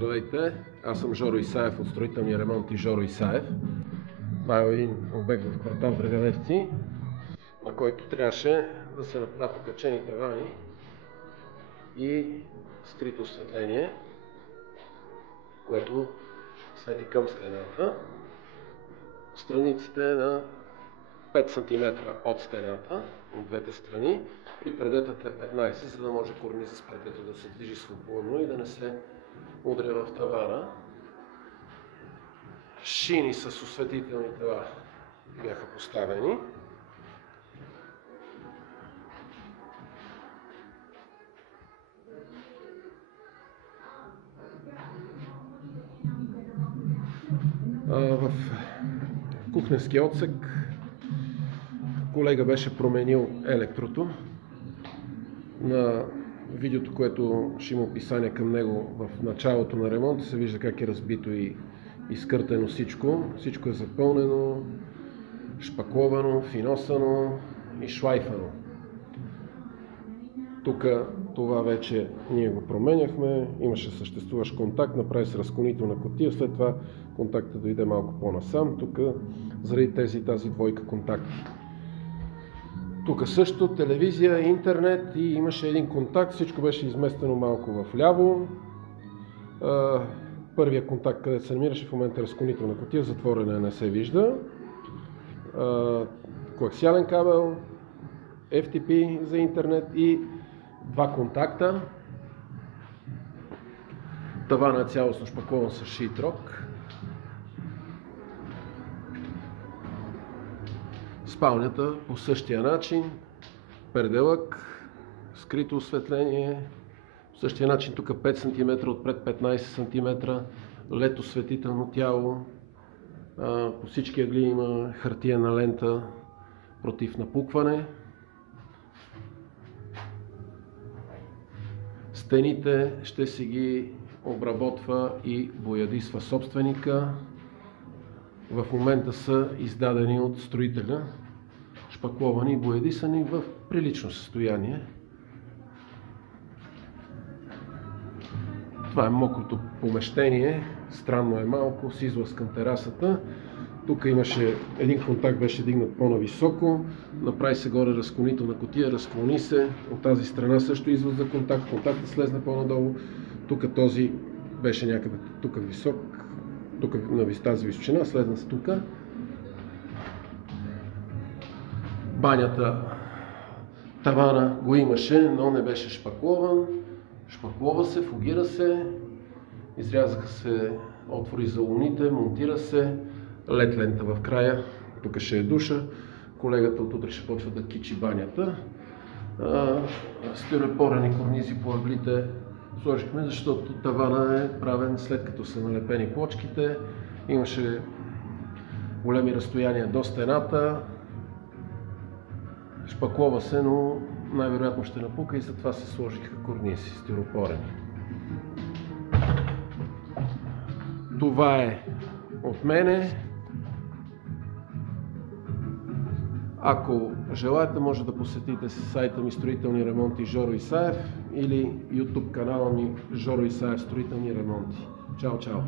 Здравейте, аз съм Жоро Исаев от строителния ремонт и Жоро Исаев. Това е един обект в квартал Драганевци, на който трябваше да се направят покачени тавани и скрито осветление, което свети към стената. Страниците на 5 см от стената, от двете страни, и предетът е 15, за да може корниза с петето да се движи свободно и да не се удря в тавана. Шини с осветителни тела бяха поставени. В кухненския отсек колега беше променил електрото. На видеото, което ще има описание към него в началото на ремонта, се вижда как е разбито и изкъртено всичко. Всичко е запълнено, шпакловано, финосано и шлайфано. Тук това вече ние го променяхме, имаше съществуващ контакт, направи се разклонителна кутия, след това контактът дойде малко по-насам, тук заради тази двойка контакти. Тук също телевизия, интернет и имаше един контакт, всичко беше изместено малко в ляво. Първият контакт, където се намираше, в момента е разклонителна кутия, затворена, не се вижда. Коаксиален кабел, FTP за интернет и два контакта. Тавана е цялостно шпаклован с шитрок. Спалнята по същия начин, перделък, скрито осветление, по същия начин тук 5 см, отпред 15 см, LED осветително тяло, по всички ъгли има хартиена лента против напукване. Стените ще си ги обработва и боядисва собственика. В момента са издадени от строителя, шпакловани и боядисани в прилично състояние. Това е мокрото помещение, странно е малко, с излаз към терасата. Тук имаше един контакт, беше дигнат по-нависоко, направи се горе разклонителна кутия, разклони се, от тази страна също излаз за контакт, контактът слезна по-надолу, тук този беше някъде тук висок, тук на тази височина, слезна се тук. Банята, тавана го имаше, но не беше шпаклован. Шпаклова се, фугира се, изрязаха се отвори за луните, монтира се, LED лента в края, тук ще е душа. Колегата от утре ще почва да кичи банята. Стиропорени корнизи по ъглите сложихме, защото тавана е правен след като са налепени плочките. Имаше големи разстояния до стената. Шпаклова се, но най-вероятно ще напука и затова се сложиха корнизи стиропорени. Това е от мене. Ако желаете, може да посетите сайта ми Строителни ремонти Жоро Исаев или YouTube канала ми Жоро Исаев Строителни ремонти. Чао, чао!